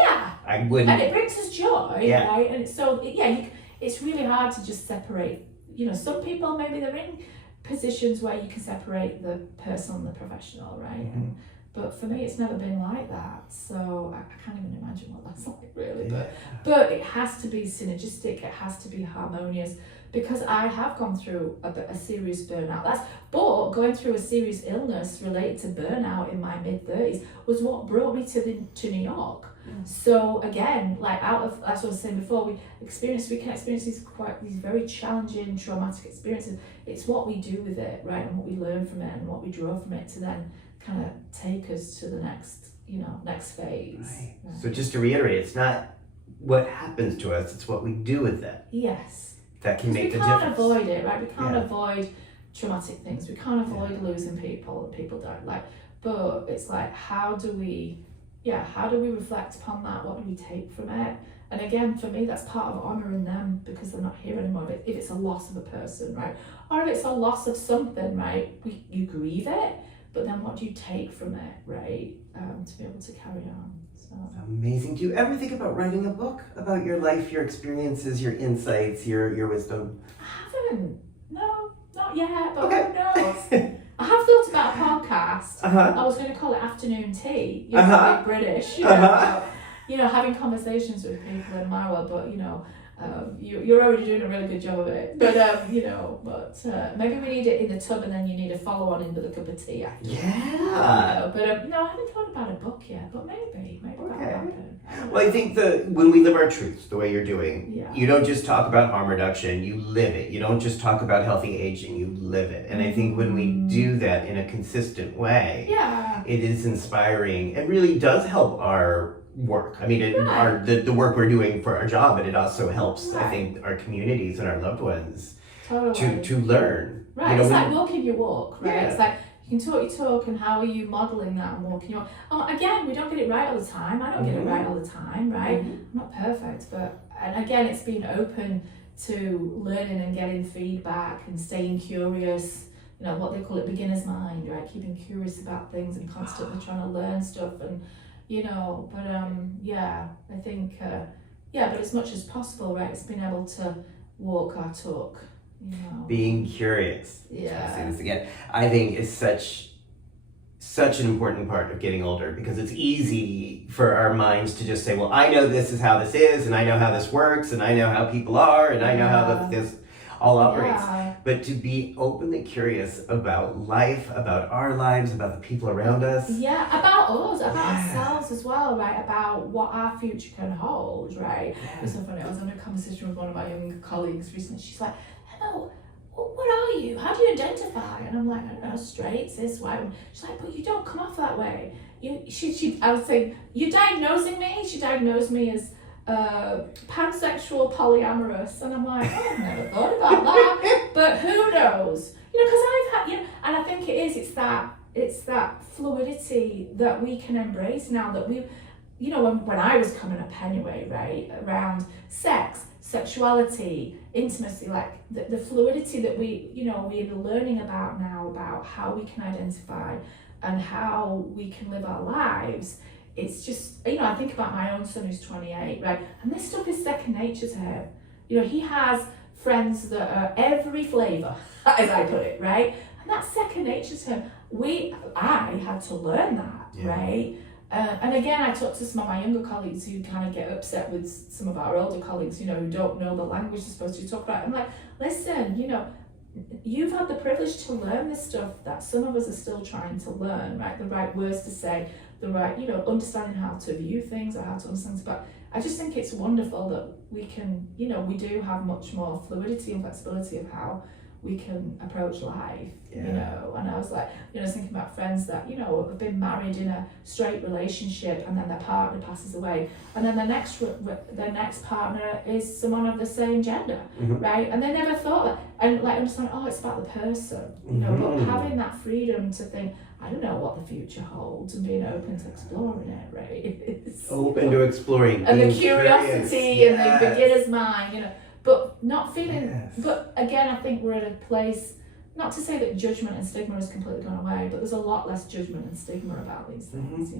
I wouldn't. And it brings us joy, right? And so, it's really hard to just separate. Some people, maybe they're in positions where you can separate the personal and the professional, right? But for me, it's never been like that. So I can't even imagine what that's like, really. But it has to be synergistic. It has to be harmonious, because I have gone through a serious burnout. But going through a serious illness related to burnout in my mid-30s was what brought me to New York. So again, out of, as I was saying before, we can experience these very challenging, traumatic experiences. It's what we do with it, right, and what we learn from it, and what we draw from it to then kind of take us to the next phase. Right. So just to reiterate, it's not what happens to us; it's what we do with it. Yes. That can make the difference. We can't avoid it, right? We can't avoid traumatic things. We can't avoid losing people. People die. but it's like, how do we reflect upon that? What do we take from it? And again, for me, that's part of honouring them, because they're not here anymore. If it's a loss of a person, right? Or if it's a loss of something, right? You grieve it, but then what do you take from it, right? To be able to carry on. So. Amazing. Do you ever think about writing a book about your life, your experiences, your insights, your wisdom? I haven't. No, not yet, but okay. who knows? I have thought about a podcast. I was going to call it Afternoon Tea, like British, about, having conversations with people in my world, but you're already doing a really good job of it. But maybe we need it in the tub, and then you need a follow on in with a cup of tea after. Yeah. No, I haven't thought about a book yet, but maybe that'll happen. Well, I think when we live our truths the way you're doing, yeah. You don't just talk about harm reduction, you live it. You don't just talk about healthy aging, you live it. And I think when we do that in a consistent way, it is inspiring. It really does help our work. I mean, the work we're doing for our job, and it also helps, I think, our communities and our loved ones to learn. Right, it's like walking your walk, right? Yeah. It's like, you can talk your talk, and how are you modelling that and walking your walk? Again, we don't get it right all the time. I don't get it right all the time, right? I'm not perfect, and again, it's being open to learning and getting feedback and staying curious. What they call it, beginner's mind, right? Keeping curious about things and constantly trying to learn stuff, and I think but as much as possible, right? It's being able to walk our talk. Being curious. Yeah. I'll say this again. I think is such an important part of getting older, because it's easy for our minds to just say, well, I know this is how this is, and I know how this works, and I know how people are, and I know how this all operates. Yeah. But to be openly curious about life, about our lives, about the people around us. Yeah, about us, about ourselves as well, right? About what our future can hold, right? Yeah. It was so funny. I was having a conversation with one of my young colleagues recently. She's like, "Hello, what are you? How do you identify?" And I'm like, "I don't know, straight, cis, white." She's like, "But you don't come off that way." I was saying, "You're diagnosing me?" She diagnosed me as pansexual, polyamorous, and I'm like, I've never thought about that, but who knows? Because I've had, and I think it's that fluidity that we can embrace now, that we, when I was coming up anyway, right, around sex, sexuality, intimacy, like the fluidity that we're learning about now, about how we can identify and how we can live our lives. It's just, I think about my own son who's 28, right? And this stuff is second nature to him. He has friends that are every flavour, as I put it, right? And that's second nature to him. I had to learn that, right? And again, I talk to some of my younger colleagues who kind of get upset with some of our older colleagues, who don't know the language they're supposed to talk about. I'm like, listen, you've had the privilege to learn this stuff that some of us are still trying to learn, right? The right words to say, the right, understanding how to view things or how to understand. But I just think it's wonderful that we can, we do have much more fluidity and flexibility of how we can approach life, And I was like, I was thinking about friends that, have been married in a straight relationship, and then their partner passes away, and then their next partner is someone of the same gender, right? And they never thought that, and understand, it's about the person, but having that freedom to think, I don't know what the future holds, and being open to exploring it, right? It's, open to exploring. And the curiosity and the beginner's mind, but not feeling, but again, I think we're at a place, not to say that judgment and stigma has completely gone away, but there's a lot less judgment and stigma about these things,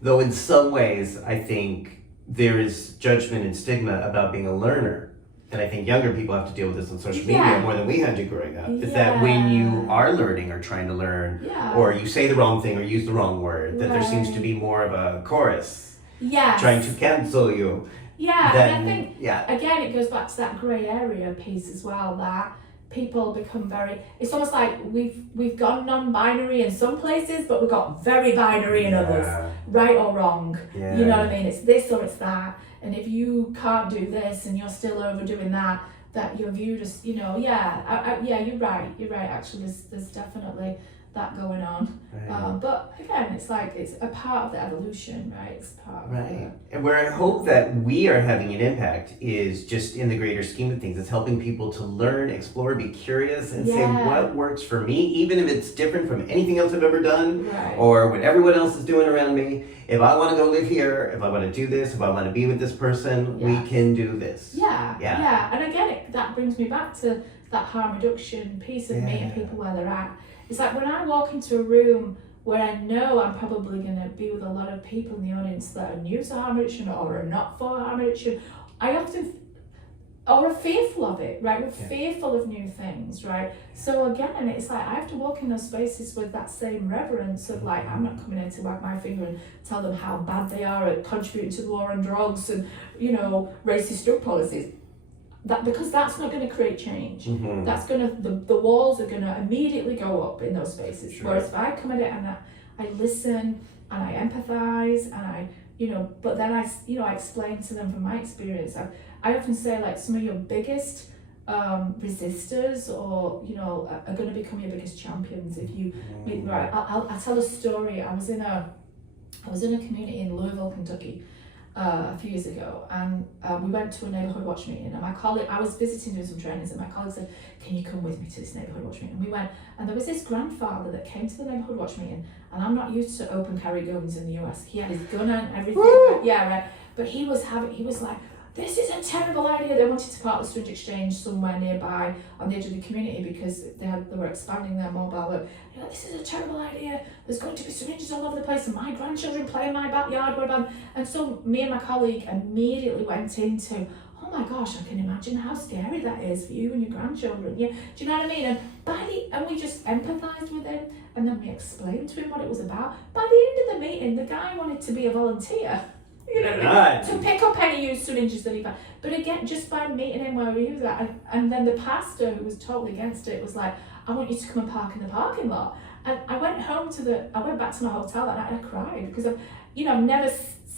Though in some ways, I think there is judgment and stigma about being a learner. And I think younger people have to deal with this on social media more than we had to growing up. Is that when you are learning or trying to learn, or you say the wrong thing or use the wrong word, that there seems to be more of a chorus trying to cancel you. Yeah, and I think, again, it goes back to that grey area piece as well, that people become it's almost like we've gone non-binary in some places, but we've got very binary in others, right or wrong. You know what I mean? It's this or it's that. And if you can't do this and you're still overdoing that you're viewed as, you're right. Actually, there's definitely that going on. Right. But again, it's like it's a part of the evolution, right? It's part of And where I hope that we are having an impact is just in the greater scheme of things. It's helping people to learn, explore, be curious, and say what works for me, even if it's different from anything else I've ever done or what everyone else is doing around me. If I want to go live here, if I want to do this, if I want to be with this person, we can do this. And again, that brings me back to that harm reduction piece of meeting people where they're at. It's like when I walk into a room where I know I'm probably going to be with a lot of people in the audience that are new to harm reduction or are not for harm reduction, I often are fearful of it, right? We're fearful of new things, right? So again, it's like I have to walk in those spaces with that same reverence of like, I'm not coming in to wag my finger and tell them how bad they are at contributing to the war on drugs and, racist drug policies. Because that's not going to create change. That's going to, the walls are going to immediately go up in those spaces. Whereas if I come at it and I listen and I empathize and I, but then I explain to them from my experience. I often say like some of your biggest resistors or, are going to become your biggest champions if you, right, I'll tell a story. I was in a community in Louisville, Kentucky, a few years ago, and we went to a neighborhood watch meeting, and my colleague, I was visiting doing some trainings, and my colleague said, can you come with me to this neighborhood watch meeting? And we went, and there was this grandfather that came to the neighborhood watch meeting, and I'm not used to open carry guns in the US. He had his gun and everything, but he was like, this is a terrible idea. They wanted to park the syringe exchange somewhere nearby on the edge of the community because they were expanding their mobile work. Like, this is a terrible idea. There's going to be syringes all over the place and my grandchildren play in my backyard. What about? And so me and my colleague immediately went into, oh my gosh, I can imagine how scary that is for you and your grandchildren. Yeah, do you know what I mean? And we just empathized with him, and then we explained to him what it was about. By the end of the meeting, the guy wanted to be a volunteer. To pick up any used syringes that he found. But again, just by meeting him where he was at, and then the pastor who was totally against it was like, I want you to come and park in the parking lot. And I went back to my hotel that night and I cried because I've never,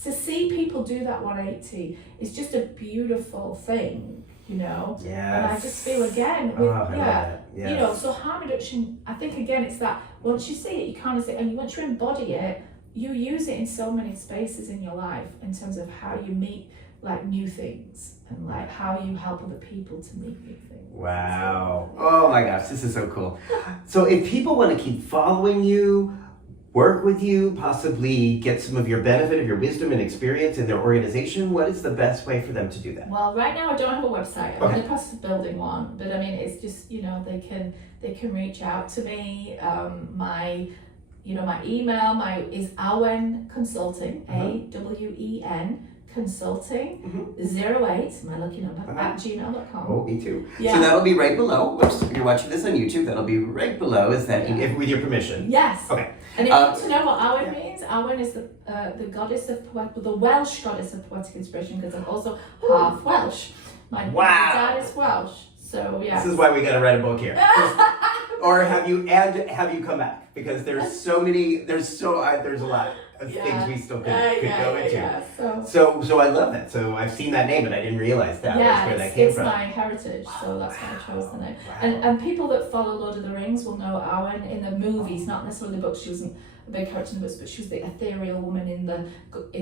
to see people do that 180 is just a beautiful thing, Yes. And I just feel again, so harm reduction, I think again, it's that once you see it, you kind of say, and once you embody it, you use it in so many spaces in your life in terms of how you meet like new things and like how you help other people to meet new things. Wow. Oh my gosh, this is so cool. So if people want to keep following you, work with you, possibly get some of your benefit of your wisdom and experience in their organization, what is the best way for them to do that? Well, right now I don't have a website. I'm in the process of building one, but I mean, it's just, they can reach out to me. My email is Awen Consulting, AWEN Consulting 08, my lucky number, at gmail.com. Oh, me too. Yeah. So that'll be right below. Oops, if you're watching this on YouTube, that'll be right below. Is that if with your permission? Yes. Okay. And if you want to know what Awen means, Awen is the goddess of the Welsh goddess of poetic inspiration, because I'm also half Welsh. My dad is Welsh, so yeah. This is why we got to write a book here. Or have you come back? Because there's a lot of things we still could go into. Yeah. So I love that. So I've seen that name, but I didn't realize that was where that came from. It's my heritage, so that's why I chose the name. And people that follow Lord of the Rings will know Awen in the movies, not necessarily the books. She wasn't a big character in the books, but she was the ethereal woman in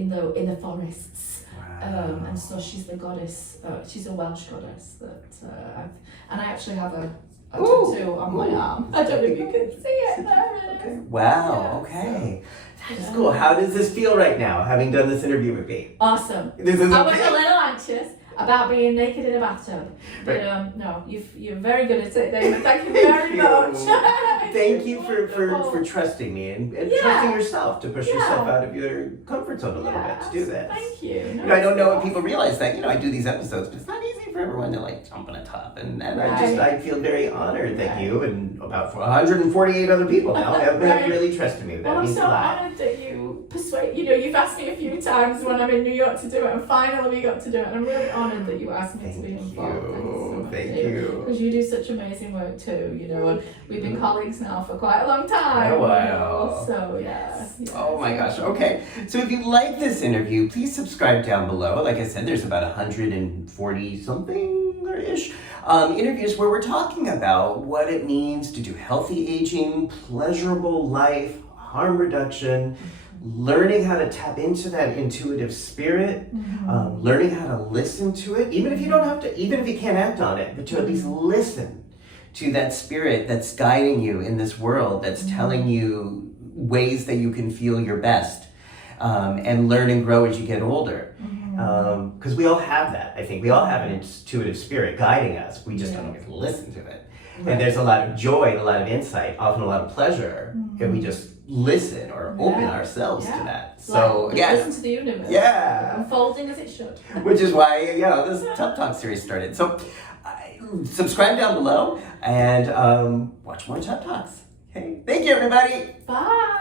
the forests. Wow. And so she's the goddess. She's a Welsh goddess I actually have a tattoo on my arm. I don't know if you can see it. There it is. Okay. Wow. Okay. That is cool. How does this feel right now, having done this interview with me? Awesome. I was a little anxious about being naked in a bathtub, but no, you're very good at it, Damon. Thank you very much. Thank you for trusting me and trusting yourself to push yourself out of your comfort zone a little bit to do this. Thank you. I don't know if people realize that. I do these episodes, but it's not easy for everyone to like jump on a top, and I feel very honored that you and about 148 other people now have really trusted me. Well, I'm so honored that you persuade. You've asked me a few times when I'm in New York to do it, and finally we got to do it. And I'm really honored that you asked me to be involved. Thank you. Because you do such amazing work too. And we've been colleagues now for quite a long time. Oh, wow. So yeah. Oh my gosh. Okay. So if you like this interview, please subscribe down below. Like I said, there's about 140 something 4-ish interviews where we're talking about what it means to do healthy aging, pleasurable life, harm reduction, learning how to tap into that intuitive spirit, learning how to listen to it, even if you don't have to, even if you can't act on it, but to at least listen to that spirit that's guiding you in this world, that's telling you ways that you can feel your best, and learn and grow as you get older. Because we all have that. I think we all have an intuitive spirit guiding us. We just don't always listen to it. And there's a lot of joy, a lot of insight, often a lot of pleasure if we just listen or open ourselves to that. So again, listen to the universe. Unfolding as it should. Which is why this Tough Talk series started. So subscribe down below and watch more Tough Talks. Okay, thank you everybody. Bye.